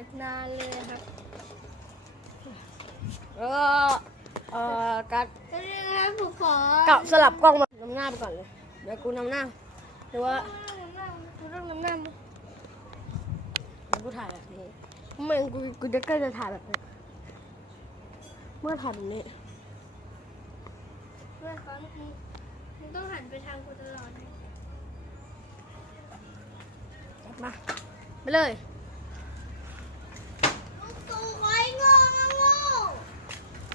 อีกนานเลยครับแล้วก็เอ่อการก็เลยนะครับผมขอกับสลับกล้องมานำหน้าไปก่อนเลยเดี๋ยวกูนำหน้าหรือว่าน้ำหน้ากูต้องน้ำหน้ามึงเดี๋ยวกูถ่ายแบบนี้ไม่งั้นกูกูจะใกล้จะถ่ายแบบนี้เมื่อถ่ายแบบนี้เพื่อนเขามึงมึงต้องหันไปทางกูตลอดนะ มาไปเลย ลูกตู่ไว้โง่โง่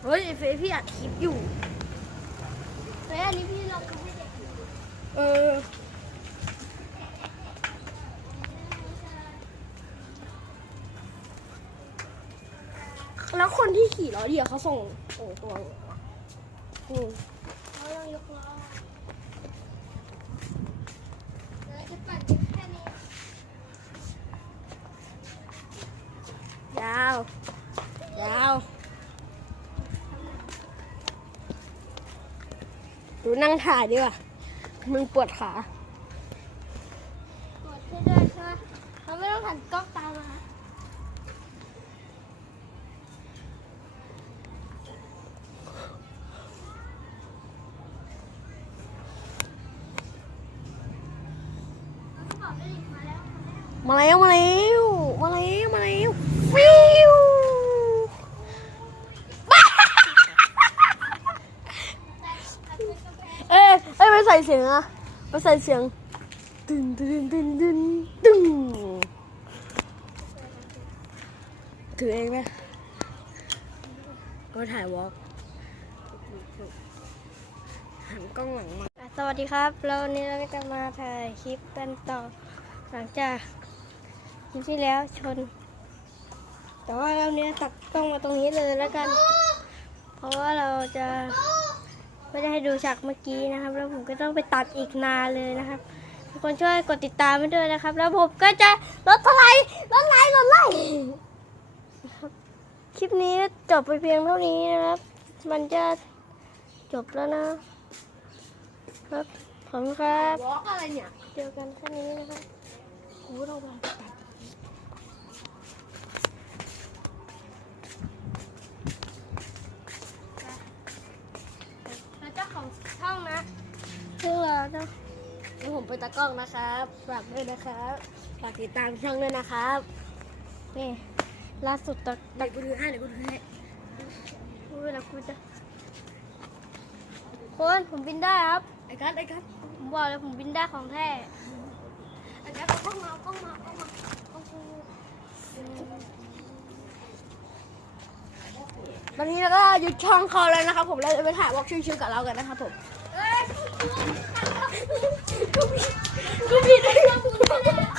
เฮ้ยเฟยพี่อัดคลิปอยู่เฟ้อันนี้พี่ลองดูให้เด็กดูเออแล้วคนที่ขี่ล้อเดียวเขาส่งโอ้ตัวอืมเขาต้องยกล้อแล้วจะปั่นแค่นี้ ยาว ยาว ดูนั่งถ่ายดีกว่ามึงปวดขากดให้ด้วยใช่ไหมเราไม่ต้องหันกล้องตามมามาแล้ว มาแล้ว มาแล้ว มาแล้ว ฟิวเอ้ย เอ้ยไปใส่เสียงอะไปใส่เสียงตึงตึงตึงตึงตึงถือเองไหมก็ถ่ายวอล์กหันกล้องหลังมาสวัสดีครับ แล้ววันนี้เราก็จะมาถ่ายคลิปกันต่อ หลังจากคลิปที่แล้วชน แต่ว่าเราเนี้ยตัดกล้องมาตรงนี้เลยแล้วกัน เพราะว่าเราจะ ไม่ได้ให้ดูฉากเมื่อกี้นะครับ แล้วผมก็ต้องไปตัดอีกนานเลยนะครับทุกคนช่วยกดติดตามไว้ด้วยนะครับ แล้วผมก็จะลดเท่าไหร่ลดไลค์ลดไลค์นะครับคลิปนี้จบไปเพียงเท่านี้นะครับ มันจะจบแล้วนะครับขอบคุณครับ วอล์กอะไรเนี่ย เจอกันแค่นี้นะครับกูเราวางตัด แล้วเจ้า ของช่องนะซึ่งเราเจ้าแล้วผมเป็นตากล้องนะครับฝากด้วยนะครับฝากติดตามช่องด้วยนะครับนี่ล่าสุดตอนเดี๋ยวกูถือให้เดี๋ยวกูถือให้เวลากูจะคนผมบินได้ครับไอ้กัสไอ้กัสผมบอกเลยผมบินได้ของแท้ไอ้กัสเอากล้องมาเอากล้องมาเอากล้องมาเอากล้องมาต อนนี้เราก็หยุดช่องเขาแล้วนะครับผมเราจะไปถ่ายวอล์กชิวๆกับเรากันนะครับผมเอ้ยกูผิดกูผิด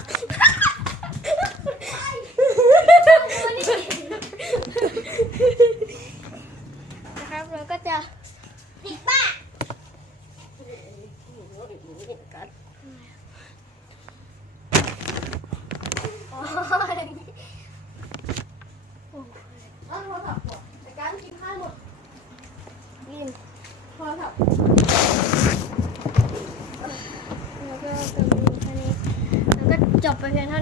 แล้วก็เติมดูแทีแล้วก็จบไปเพียงเท่า